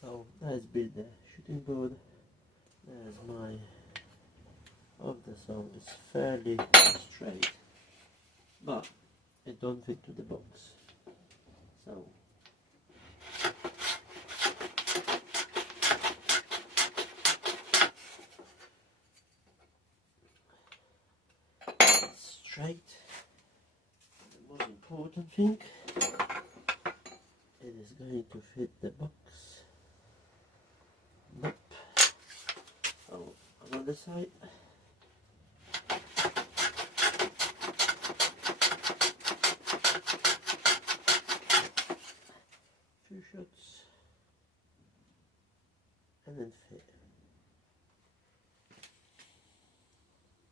So that's been the shooting board. There's my holder, so it's fairly straight, but it don't fit to the box. So straight. The most important thing, it is going to fit the box. Nope. Oh, another side.